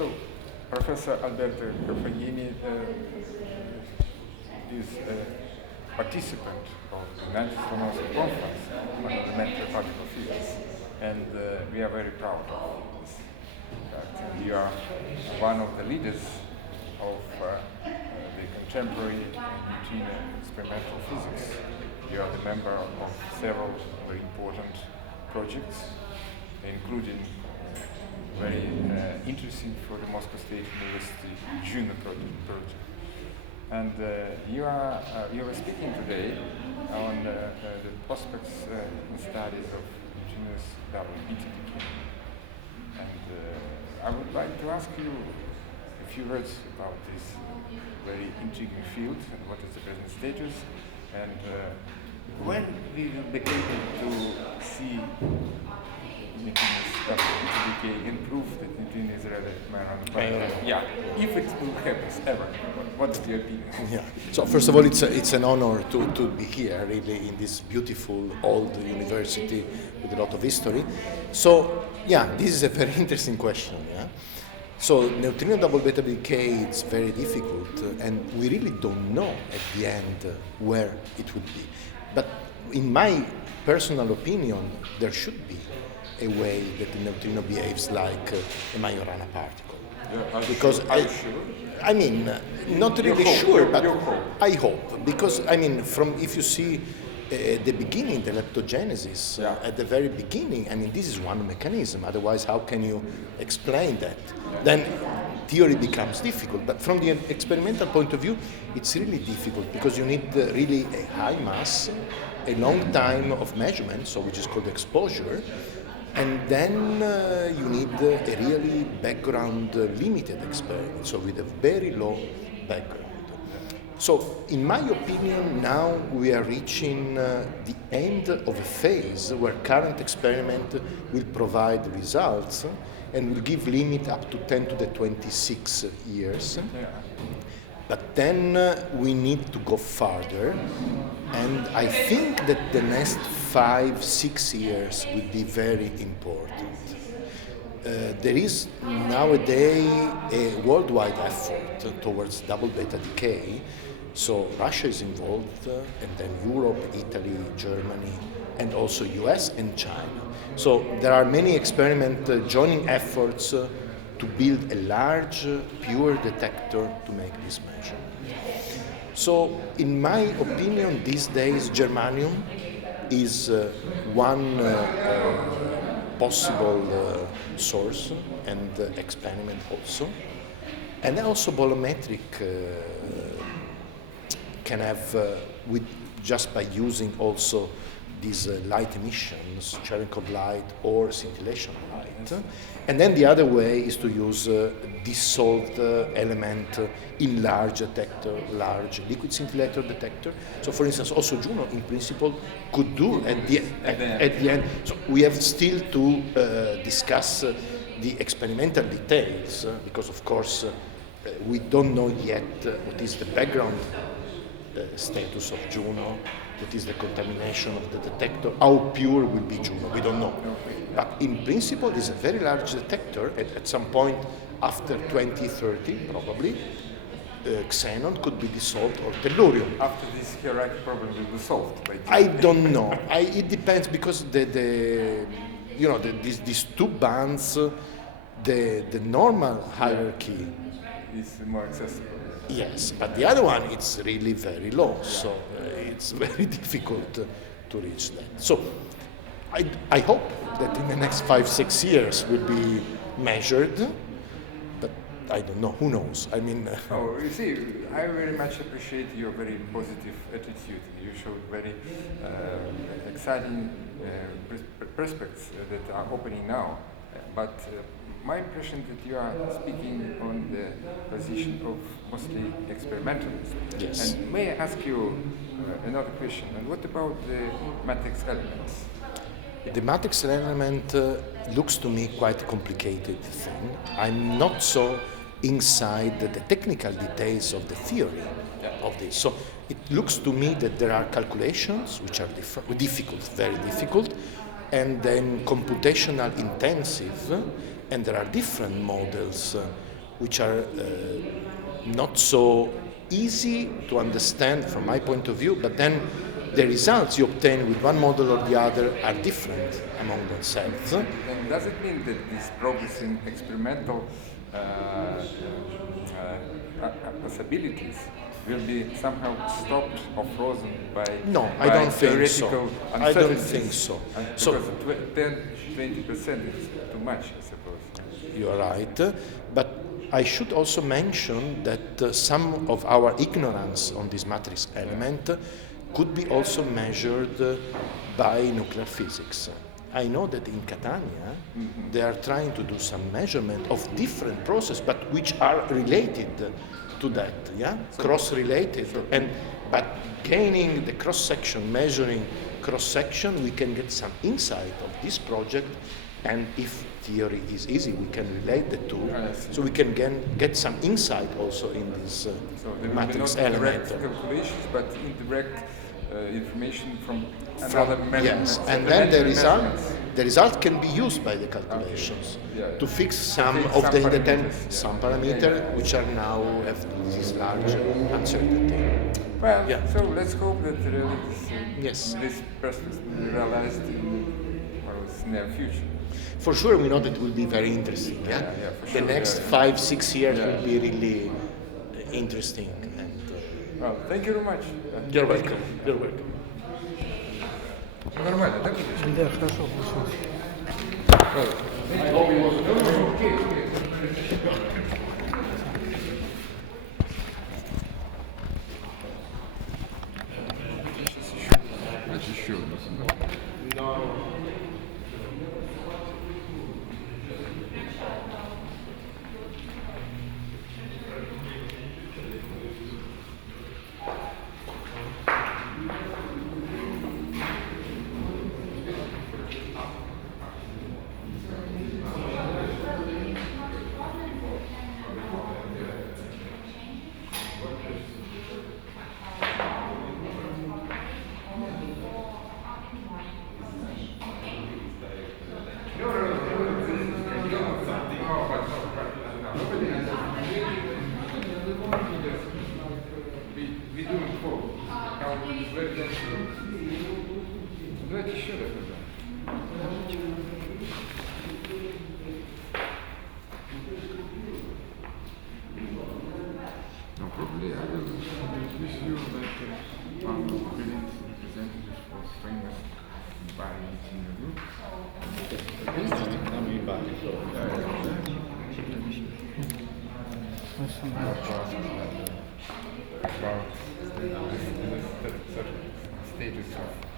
So, Professor Alberto Garfagnini is a participant of the 91st Conference on Elementary Particle Physics, and we are very proud of this. You are one of the leaders of the contemporary neutrino experimental physics. You are the member of several very important projects, including very interesting for the Moscow State University Juno project. And you are speaking today on the prospects and studies of neutrinos double decay. And I would like to ask you a few words about this very intriguing field and what is the present status, and when we will be able to see neutrinos double decay and prove that neutrino is really Majorana. Yeah, if it will happen ever. What's your opinion? Yeah. So first of all, it's an honor to be here, really, in this beautiful old university with a lot of history. So yeah, this is a very interesting question. Yeah. So neutrino double beta decay is very difficult, and we really don't know at the end where it would be. But in my personal opinion, there should be a way that the neutrino behaves like a Majorana particle. Yeah, because are you sure? I mean, not really sure, but hope. I hope, because I mean, from if you see the beginning, the leptogenesis, at the very beginning, I mean, this is one mechanism. Otherwise, how can you explain that? Then theory becomes difficult. But from the experimental point of view, it's really difficult because you need really a high mass, a long time of measurement, so which is called exposure. And then you need a really background limited experiment, so with a very low background. So in my opinion, now we are reaching the end of a phase where current experiment will provide results and will give limit up to 10 to the 26 years. But then we need to go further, and I think that the next 5-6 years will be very important. There is nowadays a worldwide effort towards double beta decay. So Russia is involved, and then Europe, Italy, Germany, and also US and China. So there are many experiments joining efforts to build a large, pure detector to make this measure. So, in my opinion, these days, germanium is one possible source and experiment also. And also bolometric can have, with just by using also these light emissions, Cherenkov light or scintillation light. And then the other way is to use dissolved element in large detector, large liquid scintillator detector. So for instance, also Juno in principle could do at the end. So we have still to discuss the experimental details because of course we don't know yet what is the background status of Juno, what is the contamination of the detector, how pure will be Juno, we don't know. But in principle, it's a very large detector, and at some point after 2030, probably, xenon could be dissolved or tellurium. After this hierarchy problem will be solved? I don't know. It depends because these two bands, the normal hierarchy is more accessible. Yes, but the other one, it's really very low, so it's very difficult to reach that. So I hope that in the next 5-6 years will be measured, but I don't know, who knows? I mean... you see, I very much appreciate your very positive attitude. You showed very exciting prospects that are opening now, but my impression that you are speaking on the position of mostly experimentalists. Yes. And may I ask you another question? And what about the matrix elements? The matrix element looks to me quite a complicated thing. I'm not so inside the technical details of the theory of this. So it looks to me that there are calculations which are difficult, very difficult, and then computational intensive, and there are different models which are not so easy to understand from my point of view, but then the results you obtain with one model or the other are different among themselves. And does it mean that this progress in experimental possibilities will be somehow stopped or frozen by No, I by don't think so. theoretical I don't uncertainties? think so. Because 10-20% is too much, I suppose. You are right, but I should also mention that some of our ignorance on this matrix element could be also measured by nuclear physics. I know that in Catania they are trying to do some measurement of different processes, but which are related to that, yeah, cross-related, but gaining the cross-section, measuring cross-section, we can get some insight of this project, and if theory is easy, we can relate the two, so we can get some insight also in this matrix element. Direct calculations, but indirect information from another measurement. Yes, and then the result can be used by the calculations to fix some of the independent parameters which are now have this large uncertainty. Well, so let's hope that really Yes. this perspective will be realized in near future. For sure, we know that it will be very interesting. Yeah, for the sure, next 5-6 years will be really interesting. And, well, thank you very much. you're welcome. You're welcome. Нормально, да? Да, хорошо, получилось. Еще Давайте еще раз тогда. No, probably I will with you like one brilliant representative for famous body in the group. About the status of